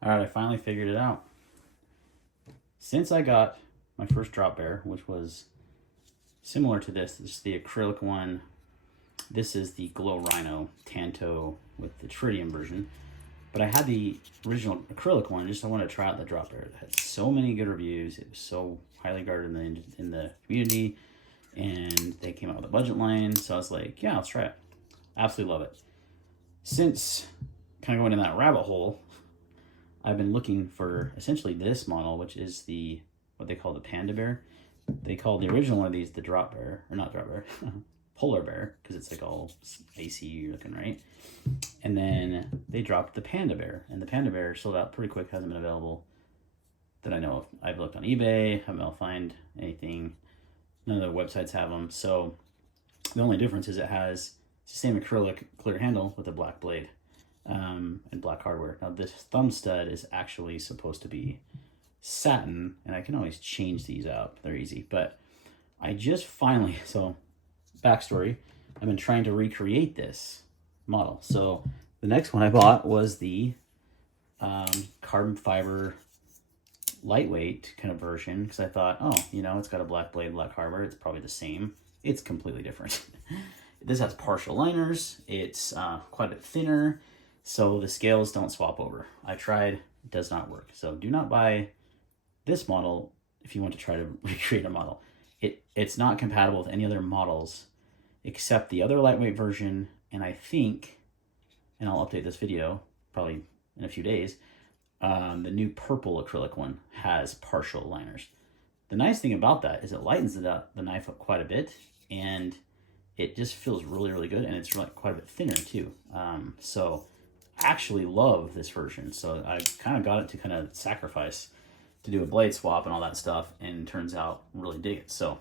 All right, I finally figured it out. Since I got my first drop bear, which was similar to this is the acrylic one. This is the Glow Rhino Tanto with the tritium version. But I had the original acrylic one, just I wanted to try out the drop bear. It had so many good reviews. It was so highly regarded in the community, and they came out with a budget line. So I was like, yeah, let's try it. Absolutely love it. Since kind of going in that rabbit hole, I've been looking for essentially this model, which is the what they call the panda bear. They call the original one of these the drop bear, or not drop bear, polar bear, because it's like all AC looking, right? And then they dropped the panda bear, and the panda bear sold out pretty quick, hasn't been available that I know of. I've looked on eBay, haven't been able to find anything. None of the websites have them. So the only difference is it has the same acrylic clear handle with a black blade and black hardware. Now this thumb stud is actually supposed to be satin, and I can always change these out. They're easy, but I just finally, so backstory, I've been trying to recreate this model. So the next one I bought was the carbon fiber lightweight kind of version, because I thought, oh, you know, it's got a black blade, black hardware, it's probably the same. It's completely different. This has partial liners, it's quite a bit thinner, so the scales don't swap over. I tried, it does not work. So do not buy this model if you want to try to recreate a model. It's not compatible with any other models except the other lightweight version, and I think, and I'll update this video probably in a few days, the new purple acrylic one has partial liners. The nice thing about that is it lightens the knife up quite a bit, and it just feels really, really good, and it's like quite a bit thinner too. So I actually love this version. So I kind of got it to kind of sacrifice to do a blade swap and all that stuff, and turns out really dig it. So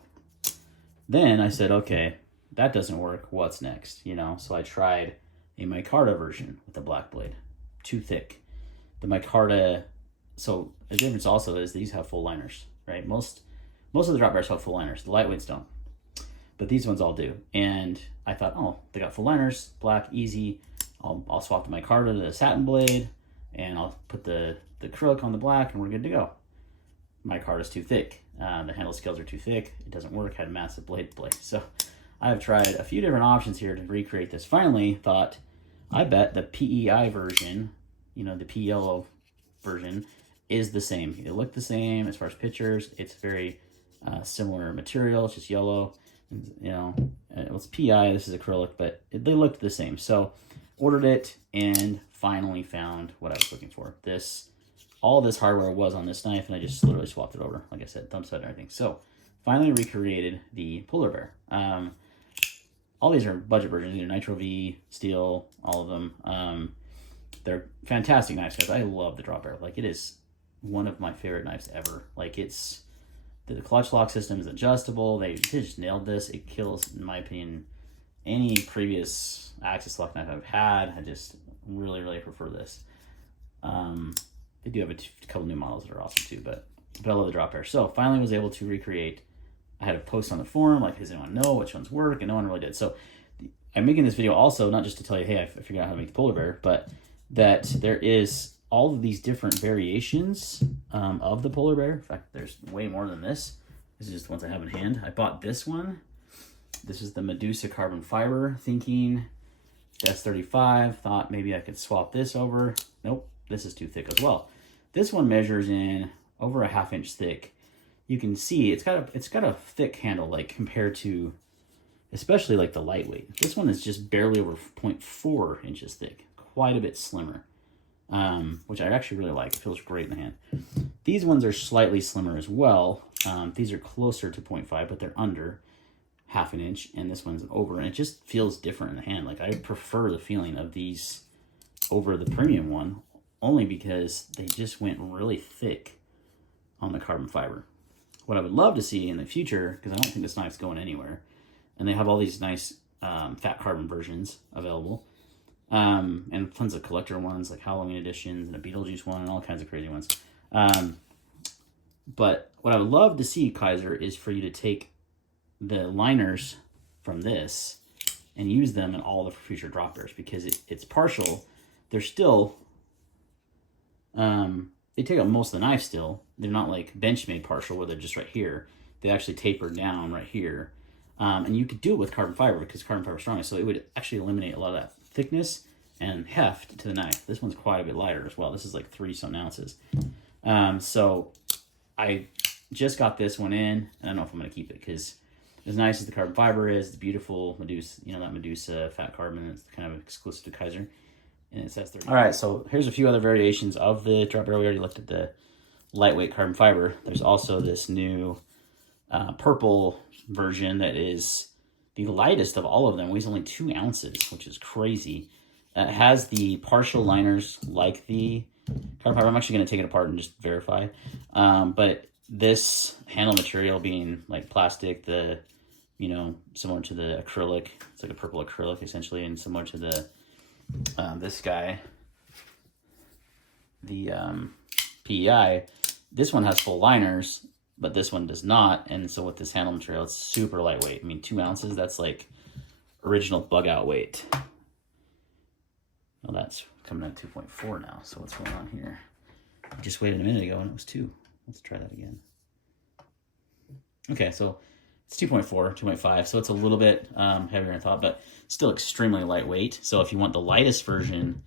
then I said, okay, that doesn't work. What's next? You know, so I tried a micarta version with a black blade, too thick. The micarta, so the difference also is these have full liners, right? Most of the drop bears have full liners. The lightweights don't, but these ones all do. And I thought, oh, they got full liners, black, easy. I'll swap the micarta to the satin blade, and I'll put the acrylic on the black, and we're good to go. Micarta's too thick. The handle scales are too thick. It doesn't work. Had massive blade play. So I have tried a few different options here to recreate this. Finally thought, I bet the PEI version, you know, the P yellow version, is the same. It looked the same as far as pictures. It's very similar material. It's just yellow. You know, it's PEI. This is acrylic, but they looked the same. So ordered it and finally found what I was looking for. All this hardware was on this knife, and I just literally swapped it over. Like I said, thumb stud and everything. So finally recreated the polar bear. All these are budget versions, either Nitro V, steel, all of them. They're fantastic knives, guys. I love the drop bear. Like, it is one of my favorite knives ever. Like, it's the clutch lock system is adjustable. They just nailed this. It kills, in my opinion, any previous axis lock knife I've had. I just really, really prefer this. They do have a couple new models that are awesome too, but I love the drop bear. So finally was able to recreate. I had a post on the forum, like, does anyone know which ones work? And no one really did. So I'm making this video also not just to tell you, hey, I figured out how to make the polar bear, but that there is all of these different variations of the polar bear. In fact, there's way more than this. This is just the ones I have in hand. I bought this one. This is the Medusa carbon fiber, thinking S35. Thought maybe I could swap this over. Nope, this is too thick as well. This one measures in over a 1/2 inch thick. You can see it's got a thick handle, like, compared to especially like the lightweight. This one is just barely over 0.4 inches thick, quite a bit slimmer, which I actually really like. It feels great in the hand. These ones are slightly slimmer as well. These are closer to 0.5, but they're under 1/2 inch, and this one's over, and it just feels different in the hand. Like, I prefer the feeling of these over the premium one, only because they just went really thick on the carbon fiber. What I would love to see in the future, because I don't think this knife's going anywhere, and they have all these nice fat carbon versions available, and tons of collector ones, like Halloween editions, and a Beetlejuice one, and all kinds of crazy ones. But what I would love to see, Kizer, is for you to take the liners from this and use them in all the future drop bears, because it's partial. They're still They take up most of the knife still. They're not like Benchmade partial where they're just right here. They actually taper down right here. And you could do it with carbon fiber because carbon fiber is stronger, so it would actually eliminate a lot of that thickness and heft to the knife. This one's quite a bit lighter as well. This is like 30-something ounces. So I just got this one in, and I don't know if I'm going to keep it because as nice as the carbon fiber is, the beautiful Medusa, you know, that Medusa fat carbon, it's kind of exclusive to Kizer, and it says 30. All right, so here's a few other variations of the drop barrel. We already looked at the lightweight carbon fiber. There's also this new purple version that is the lightest of all of them. It weighs only 2 ounces, which is crazy. It has the partial liners like the carbon fiber. I'm actually going to take it apart and just verify. But this handle material being like plastic, the, you know, similar to the acrylic, it's like a purple acrylic essentially, and similar to the this guy, the PEI. This one has full liners, but this one does not. And so with this handle material, it's super lightweight. I mean, 2 ounces, that's like original bug out weight. Well, that's coming at 2.4 now. So what's going on here? I just waited a minute ago and it was 2. Let's try that again. Okay, so it's 2.4, 2.5. So it's a little bit heavier than I thought, but still extremely lightweight. So if you want the lightest version,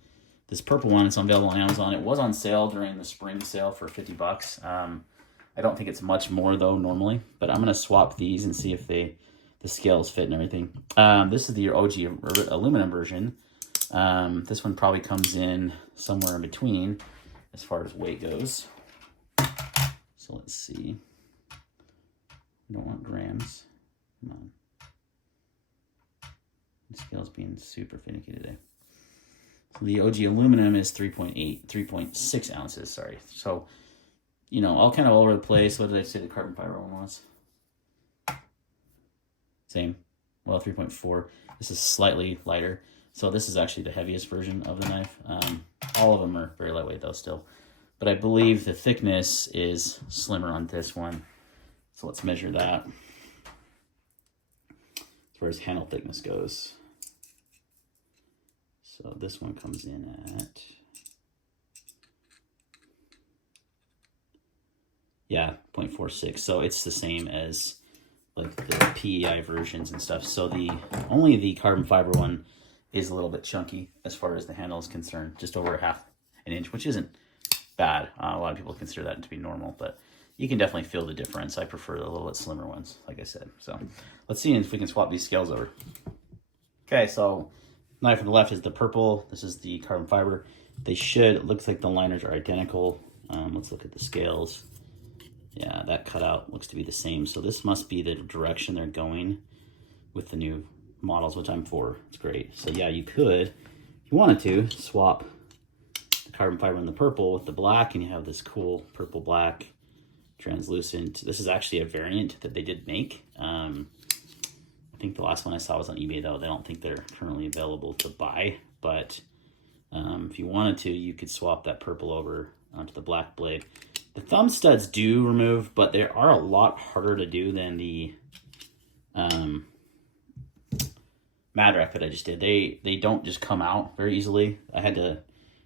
this purple one, it's available on Amazon. It was on sale during the spring sale for $50. I don't think it's much more though normally, but I'm gonna swap these and see if the scales fit and everything. This is the OG aluminum version. This one probably comes in somewhere in between as far as weight goes. So let's see. We don't want grams. Come on. The scale's being super finicky today. So the OG aluminum is 3.6 ounces, sorry. So, you know, all kind of all over the place. What did I say the carbon fiber one was? Same. Well, 3.4. This is slightly lighter. So this is actually the heaviest version of the knife. All of them are very lightweight though still. But I believe the thickness is slimmer on this one. So let's measure that. As far as handle thickness goes. So this one comes in at, yeah, 0.46. So it's the same as like the PEI versions and stuff. So only the carbon fiber one is a little bit chunky as far as the handle is concerned, just over ½ an inch, which isn't bad. A lot of people consider that to be normal, but you can definitely feel the difference. I prefer the little bit slimmer ones, like I said. So let's see if we can swap these scales over. Okay, so knife on the left is the purple. This is the carbon fiber. They should, it looks like the liners are identical. Let's look at the scales. Yeah, that cutout looks to be the same. So this must be the direction they're going with the new models, which I'm for. It's great. So yeah, you could, if you wanted to, swap the carbon fiber in the purple with the black, and you have this cool purple black translucent. This is actually a variant that they did make. I think the last one I saw was on eBay though. I don't think they're currently available to buy, but if you wanted to, you could swap that purple over onto the black blade. The thumb studs do remove, but they are a lot harder to do than the Madrack that I just did. They don't just come out very easily. I had to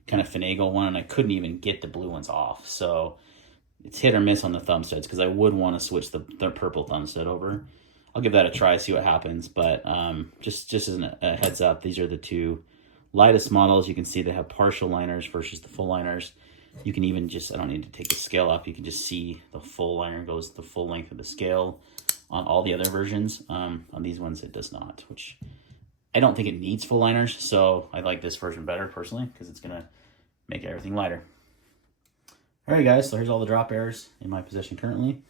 kind of finagle one, and I couldn't even get the blue ones off. So it's hit or miss on the thumb studs because I would want to switch the purple thumb stud over. I'll give that a try, see what happens. But just as a heads up, these are the two lightest models. You can see they have partial liners versus the full liners. You can even just, I don't need to take the scale off. You can just see the full liner goes the full length of the scale on all the other versions. On these ones, it does not, which I don't think it needs full liners. So I like this version better personally because it's going to make everything lighter. All right, guys, so here's all the drop bears in my possession currently.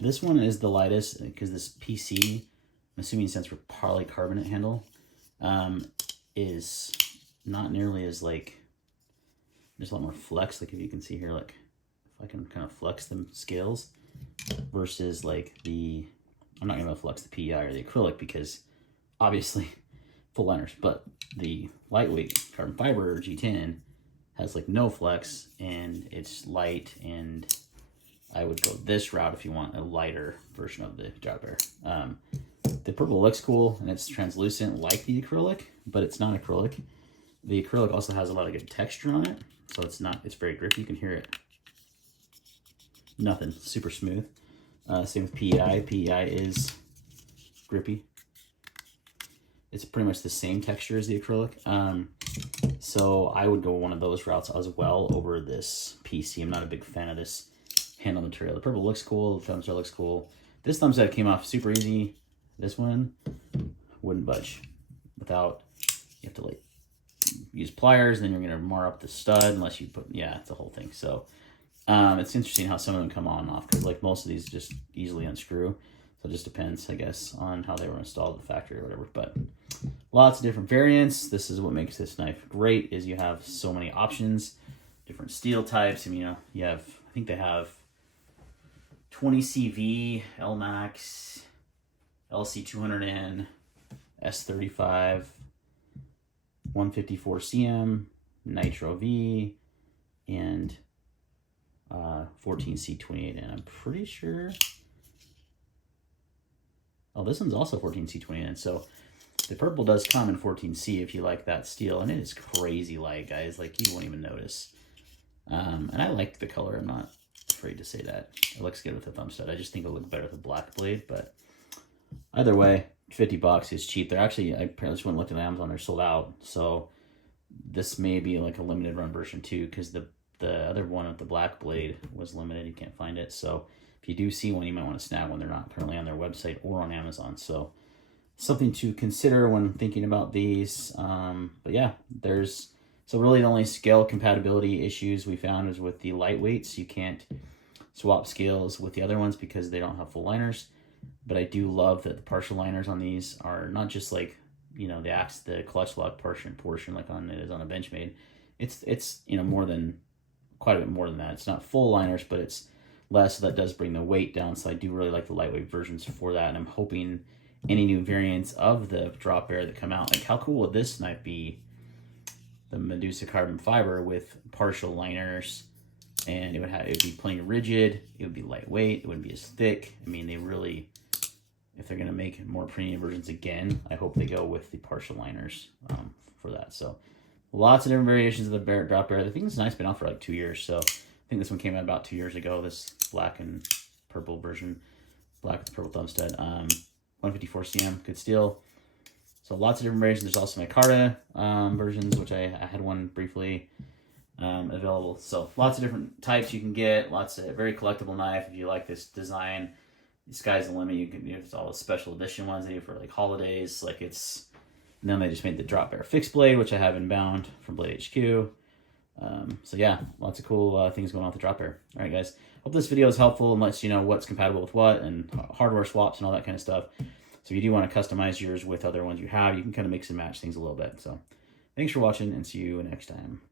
This one is the lightest because this PC, I'm assuming it stands for polycarbonate handle, is not nearly as like, there's a lot more flex. Like if you can see here, like if I can kind of flex the scales versus like I'm not gonna be able to flex the PEI or the acrylic because obviously full liners, but the lightweight carbon fiber G10 has like no flex and it's light, and I would go this route if you want a lighter version of the drop bear. The purple looks cool and it's translucent like the acrylic, but it's not acrylic. The acrylic also has a lot of good texture on it, so it's very grippy. You can hear it. Nothing, super smooth. Same with PEI. PEI is grippy. It's pretty much the same texture as the acrylic. So I would go one of those routes as well over this PC. I'm not a big fan of this handle material. The purple looks cool. The thumbset looks cool. This thumbset came off super easy. This one wouldn't budge without, you have to like use pliers, then you're gonna mar up the stud unless you put, yeah, it's a whole thing. So it's interesting how some of them come on and off, because like most of these just easily unscrew. So it just depends, I guess, on how they were installed at the factory or whatever. But lots of different variants. This is what makes this knife great, is you have so many options, different steel types. I mean, you have, I think they have 20 CV, LMAX, LC200N, S35, 154 CM, Nitro V, and 14C28N. I'm pretty sure. Oh, this one's also 14C28N. So the purple does come in 14C if you like that steel, and it is crazy light, guys. Like, you won't even notice. And I like the color. I'm not afraid to say that. It looks good with the thumb stud. I just think it'll look better with a black blade, but either way, $50 is cheap. They're actually, I just went and looked at Amazon, they're sold out. So this may be like a limited run version too, because the other one with the black blade was limited. You can't find it. So if you do see one, you might want to snag one. They're not currently on their website or on Amazon. So something to consider when thinking about these. But yeah, so really the only scale compatibility issues we found is with the lightweights. You can't swap scales with the other ones because they don't have full liners. But I do love that the partial liners on these are not just like, you know, the clutch lock portion like on it is on a Benchmade. It's you know, quite a bit more than that. It's not full liners, but it's less, so that does bring the weight down. So I do really like the lightweight versions for that, and I'm hoping any new variants of the drop bear that come out, like how cool would this knife be, the Medusa carbon fiber with partial liners, and it would be plain rigid, it would be lightweight, it wouldn't be as thick. I mean, they really, if they're going to make more premium versions again, I hope they go with the partial liners for that. So lots of different variations of the drop bear. The thing is nice, been out for like 2 years. So I think this one came out about 2 years ago, this black and purple version, black with the purple thumb stud. 154 CM, good steel. So lots of different variations. There's also Micarta versions, which I had one briefly available. So lots of different types you can get. Lots of very collectible knife. If you like this design, the sky's the limit. You can use all the special edition ones they do for like holidays. Like it's, and then they just made the drop bear fixed blade, which I have inbound from Blade HQ. So yeah, lots of cool things going on with the drop bear. All right, guys. Hope this video is helpful and lets you know what's compatible with what and hardware swaps and all that kind of stuff. So if you do want to customize yours with other ones you have, you can kind of mix and match things a little bit. So thanks for watching, and see you next time.